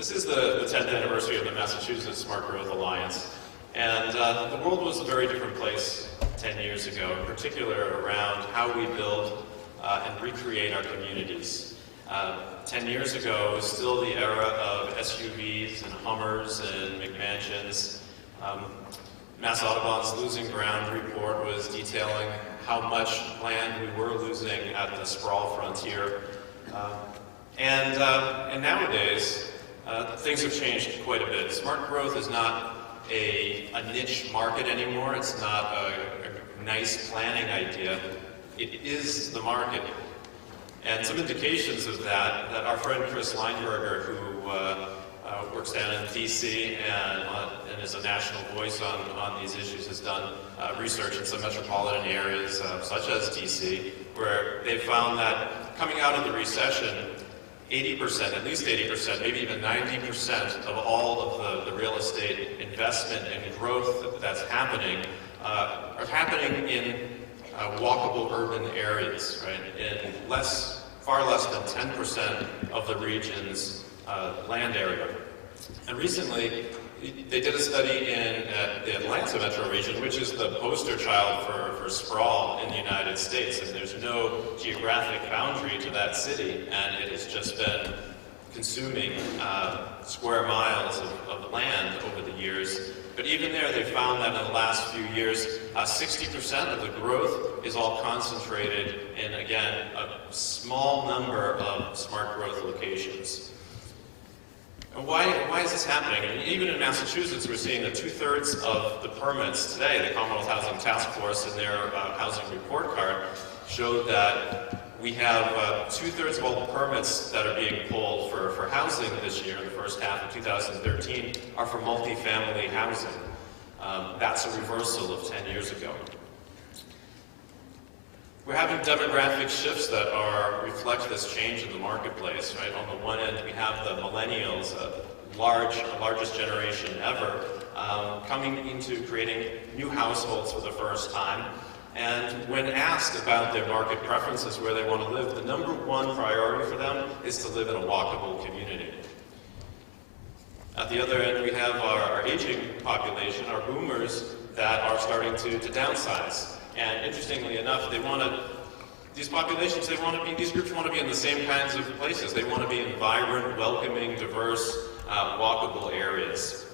This is the 10th anniversary of the Massachusetts Smart Growth Alliance, and the world was a very different place 10 years ago, in particular around how we build and recreate our communities. 10 years ago, it was still the era of SUVs and Hummers and McMansions. Mass Audubon's Losing Ground report was detailing how much land we were losing at the sprawl frontier. And nowadays, things have changed quite a bit. Smart growth is not a niche market anymore. It's not a nice planning idea. It is the market. And some indications of that our friend Chris Lineberger, who works down in DC and is a national voice on these issues, has done research in some metropolitan areas, such as DC, where they've found that coming out of the recession, 80%, at least 80%, maybe even 90% of all of the real estate investment and growth that's happening are happening in walkable urban areas, right? In far less than 10% of the region's land area. And recently, they did a study in the Atlanta metro region, which is the poster child for sprawl in the United States. And there's no geographic boundary to that city, and it has just been consuming square miles of land over the years. But even there, they found that in the last few years, 60% of the growth is all concentrated in, again, a small number of smart growth locations. And why is this happening? And even in Massachusetts, we're seeing that 2/3 of the permits today, the Commonwealth Housing Task Force in their housing report card showed that we have 2/3 of all the permits that are being pulled for housing this year in the first half of 2013 are for multifamily housing. That's a reversal of 10 years ago. We're having demographic shifts that reflect this change in the marketplace, right? On the one end, we have the millennials, largest generation ever, coming into creating new households for the first time. And when asked about their market preferences, where they want to live, the number one priority for them is to live in a walkable community. At the other end, we have our aging population, our boomers, that are starting to downsize. And interestingly enough, these groups want to be in the same kinds of places. They want to be in vibrant, welcoming, diverse, walkable areas.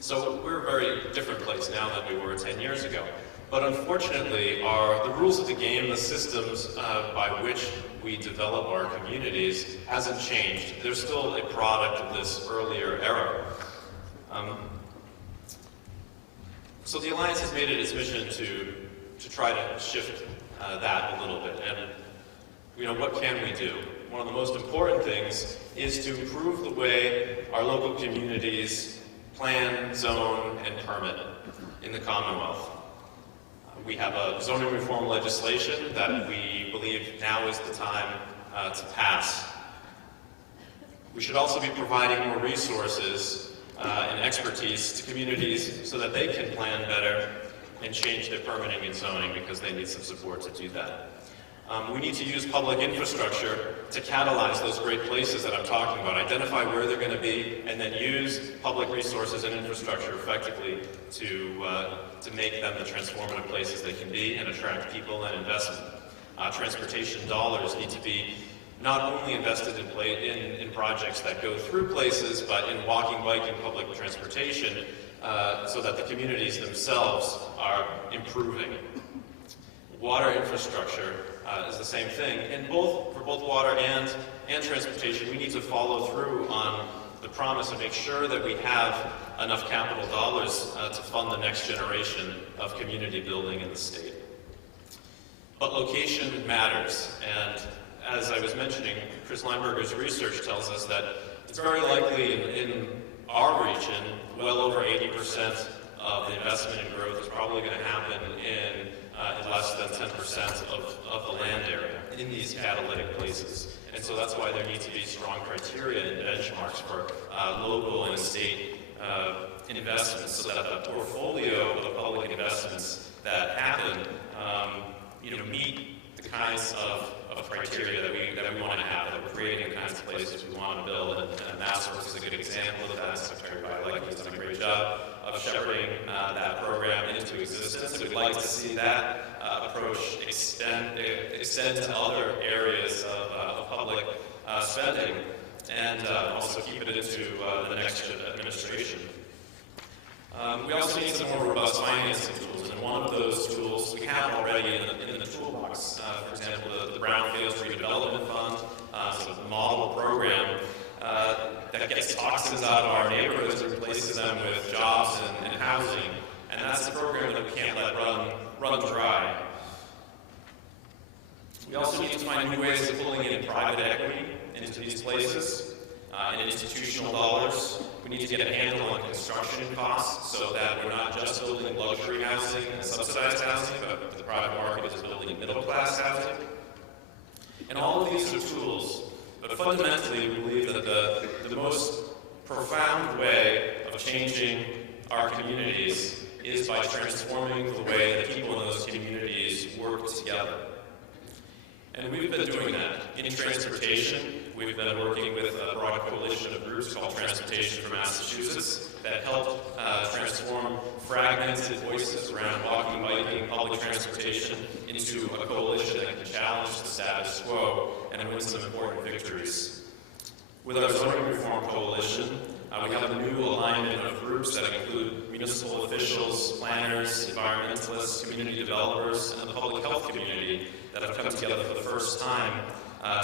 So we're a very different place now than we were 10 years ago. But unfortunately, the rules of the game, the systems by which we develop our communities hasn't changed. They're still a product of this earlier era. So the Alliance has made it its mission to try to shift that a little bit. And what can we do? One of the most important things is to improve the way our local communities plan, zone, and permit in the Commonwealth. We have a zoning reform legislation that we believe now is the time to pass. We should also be providing more resources and expertise to communities so that they can plan better and change their permitting and zoning, because they need some support to do that. We need to use public infrastructure to catalyze those great places that I'm talking about, identify where they're going to be, and then use public resources and infrastructure effectively to make them the transformative places they can be and attract people and investment. Transportation dollars need to be not only invested in projects that go through places, but in walking, biking, public transportation, so that the communities themselves are improving. Water infrastructure is the same thing. And for both water and transportation, we need to follow through on the promise and make sure that we have enough capital dollars to fund the next generation of community building in the state. But location matters. And as I was mentioning, Chris Lineberger's research tells us that it's very likely in our region, well over 80% of the investment and growth is probably going to happen in less than 10% of the land area in these catalytic places. And so that's why there need to be strong criteria and benchmarks for local and state investments, so that the portfolio of public investments that happen meet the kinds of criteria that we want to have, that we're creating the kinds of places we want to build. And MassWorks is a good example example of that. Secretary Bialecki has done a great job of shepherding that program into existence. We'd like to see that approach extend to other areas of public spending, and also keep it into the next administration. We also need some more robust financing tools, and one of those tools we have already in the toolbox. For example, the Brownfields Redevelopment Fund, sort of model program that gets toxins out of our neighborhoods and replaces them with jobs and housing. And that's a program that we can't let run dry. We also need to find new ways of pulling in private equity into these places. In institutional dollars, we need to get a handle on construction costs so that we're not just building luxury housing and subsidized housing, but the private market is building middle-class housing. And all of these are tools, but fundamentally we believe that the most profound way of changing our communities is by transforming the way that people in those communities work together. And we've been doing that. In transportation, we've been working with a broad coalition of groups called Transportation for Massachusetts that help transform fragmented voices around walking, biking, public transportation into a coalition that can challenge the status quo and win some important victories. With our zoning reform coalition, we have a new alignment of groups that include municipal officials, planners, environmentalists, community developers, and the public health community that have come together for the first time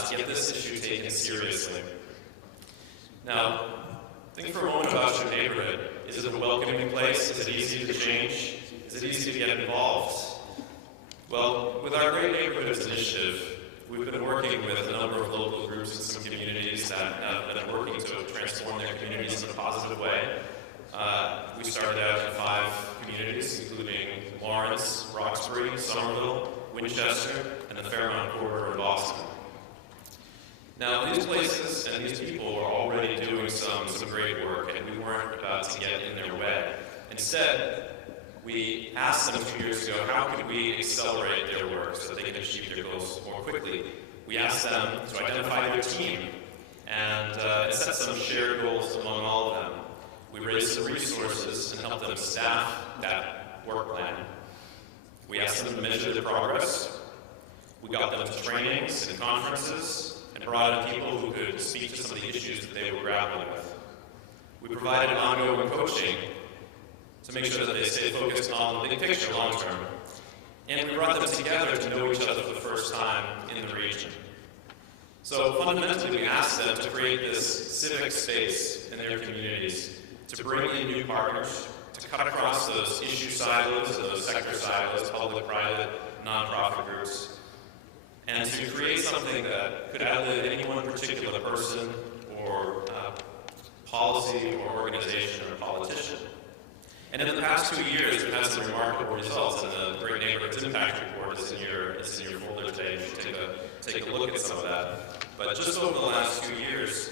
to get this issue taken seriously. Now, think for a moment about your neighborhood. Is it a welcoming place? Is it easy to change? Is it easy to get involved? Well, with our Great Neighborhoods Initiative, we've been working with a number of local groups and some communities that have been working to transform their communities in a positive way. We started out in 5 communities, including Lawrence, Roxbury, Somerville, Winchester, and the Fairmount Corridor in Boston. Now, these places and these people are already doing some great work, and we weren't about to get in their way. Instead, we asked them 2 years ago, how could we accelerate their work so that they can achieve their goals more quickly? We asked them to identify their team and set some shared goals among all of them. We raised some resources and helped them staff that work plan. We asked them to measure their progress. We got them to trainings and conferences and brought in people who could speak to some of the issues that they were grappling with. We provided ongoing coaching to make sure that they stay focused on the big picture long term. And we brought them together to know each other for the first time in the region. So fundamentally, we asked them to create this civic space in their communities, to bring in new partners, to cut across those issue silos, those sector silos, public, private, nonprofit groups, and to create something that could outlive any one particular person or policy or organization or politician. And in the past 2 years, we've had some remarkable results, and the Great Neighborhoods Impact Report is in your folder today. You should take a look at some of that. But just over the last 2 years,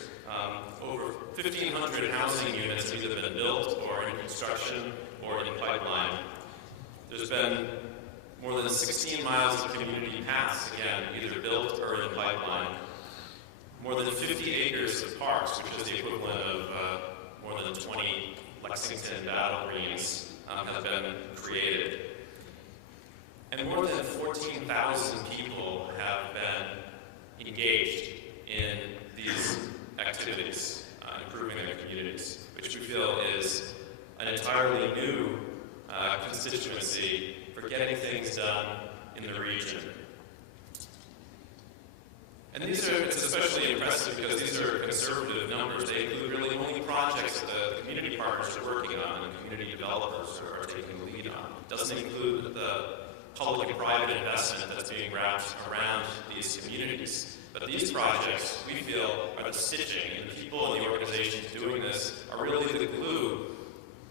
over 1,500 housing units have either been built or in construction or in pipeline. There's been more than 16 miles of community paths, again, either built or in pipeline. More than 50 acres of parks, which is the equivalent of more than 20 Lexington battle greens, have been created. And more than 14,000 people have been engaged in these activities, improving their communities, which we feel is an entirely new constituency for getting things done in the region. And it's especially impressive because these are conservative numbers. They include really only projects that the community partners are working on and community developers are taking the lead on. It doesn't include the public and private investment that's being wrapped around these communities. But these projects, we feel, are the stitching, and the people and the organizations doing this are really the glue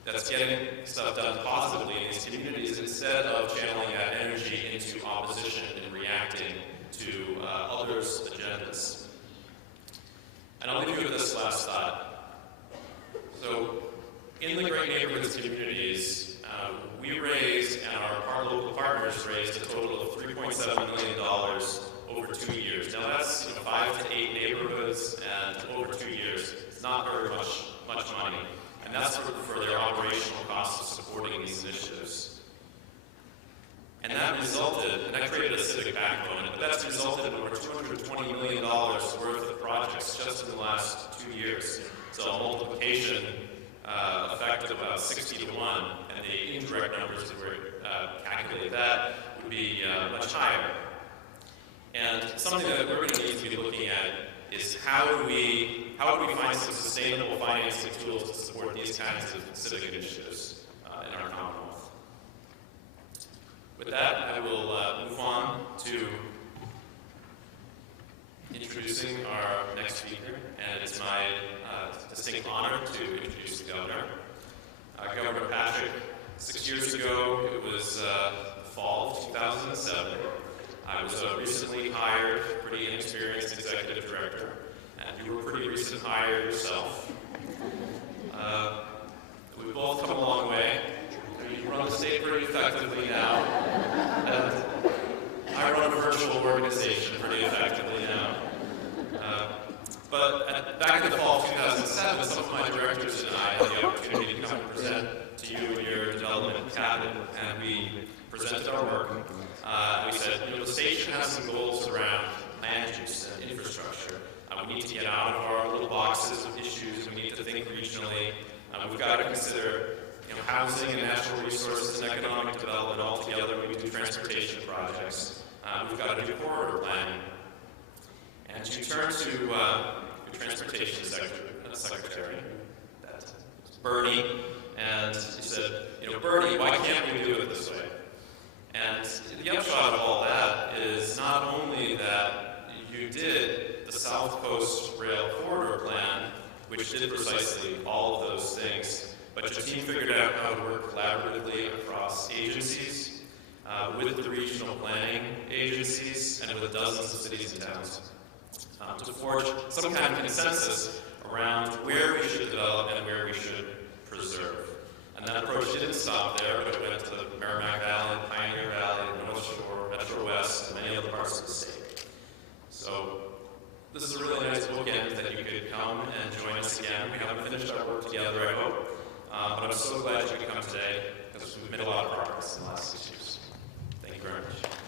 that's getting stuff done positively in these communities instead of channeling that energy into opposition and reacting to others' agendas. And I'll leave you with this last thought. So, in the Great Neighborhoods communities, we raised, and our local partners raised, a total of $3.7 million over 2 years. Now that's 5 to 8 neighborhoods, and over 2 years. It's not very much much money, and that's for their operational costs of supporting these initiatives. And that created a civic backbone, and that's resulted in over $220 million worth of projects just in the last 2 years. So a multiplication effect of about 60 to 1, and the indirect numbers that were calculate that would be much higher. And something that we're going to need to be looking at is how do we find some sustainable financing tools to support these kinds of civic initiatives in our Commonwealth. With that, I will move on to introducing our next speaker, and it's my distinct honor to introduce the Governor. Governor Patrick, 6 years ago, it was the fall of 2007. I was a recently hired, pretty inexperienced executive director, and you were a pretty recent hire yourself. We've both come a long way. You run the state pretty effectively now, and I run a virtual organization pretty effectively now. But back in the fall of 2007, some of my directors and I had the opportunity to come and present to you and your development cabinet, and we presented our work. We said, the station has some goals around land use and infrastructure. We need to get out of our little boxes of issues. We need to think regionally. We've got to consider housing and natural resources and economic development all together when we do transportation projects. We've got to do corridor planning. And you turn to your transportation secretary, that's Bernie, and he said, Bernie, why can't we do it this way? And the upshot of all that is not only that you did the South Coast Rail Corridor Plan, which did precisely all of those things, but your team figured out how to work collaboratively across agencies, with the regional planning agencies, and with dozens of cities and towns, to forge some kind of consensus around where we should develop and where we should preserve. And that approach didn't stop there, but it went to the Merrimack Valley, Pioneer Valley, the North Shore, Metro West, and many other parts of the state. So this is a really nice bookend that you could come and join us again. We haven't finished our work together, I hope, but I'm so glad you could come today because we've made a lot of progress in the last 6 years. Thank you very much.